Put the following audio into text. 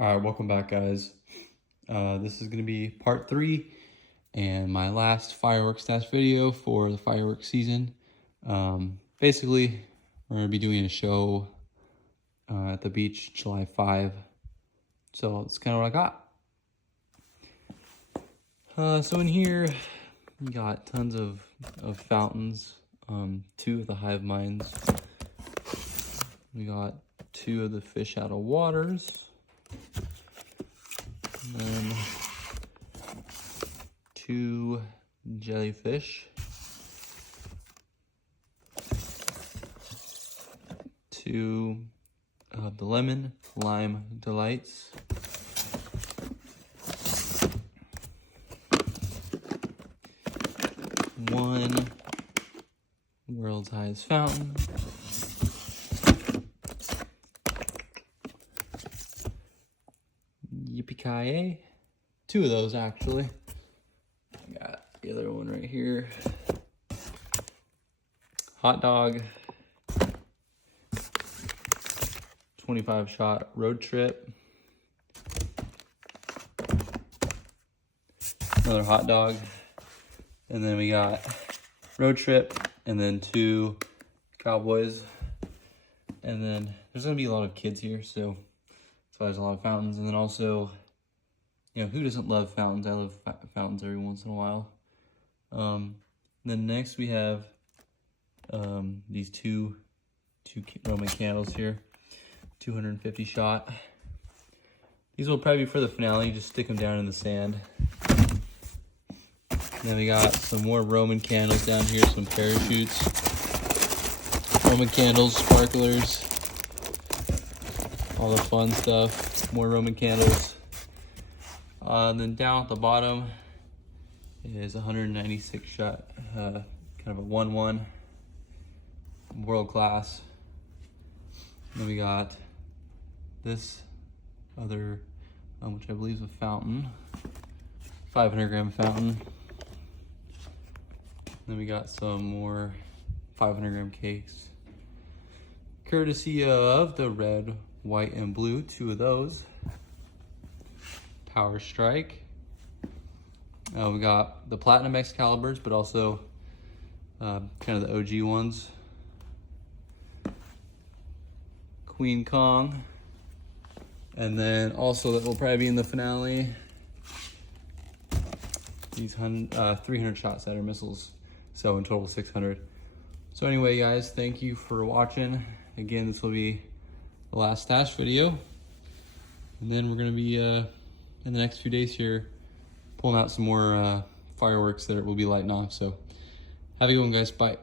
All right, welcome back, guys. This is going to be part 3 and my last fireworks test video for the fireworks season. Basically, we're going to be doing a show at the beach July 5. So that's kind of what I got. So in here, we got tons of fountains, 2 of the hive minds. We got 2 of the fish out of waters. And then 2 jellyfish, 2 of the lemon lime delights, 1 world's highest fountain, yippee-ki-yay, 2 of those actually. I got the other one right here. Hot dog, 25 shot road trip, another hot dog, and then we got road trip, and then 2 cowboys, and then there's gonna be a lot of kids here, so that's why there's a lot of fountains. And then also, you know, who doesn't love fountains? I love fountains every once in a while. Then next we have these two Roman candles here, 250 shot. These will probably be for the finale. Just stick them down in the sand. And then we got some more Roman candles down here, some parachutes, Roman candles, sparklers, all the fun stuff. More Roman candles. Then down at the bottom is 196 shot, kind of a 1-1, world class. Then we got this other, which I believe is a fountain, 500 gram fountain. Then we got some more 500 gram cakes, courtesy of the red, white, and blue, 2 of those. Power Strike. We got the Platinum Excaliburs, but also kind of the OG ones. Queen Kong. And then also that will probably be in the finale, these 300 shot Saturn missiles. So in total 600. So anyway, guys, thank you for watching. Again, this will be the last stash video. And then we're gonna be in the next few days here pulling out some more fireworks that we'll be lighting off. So have a good one, guys. Bye.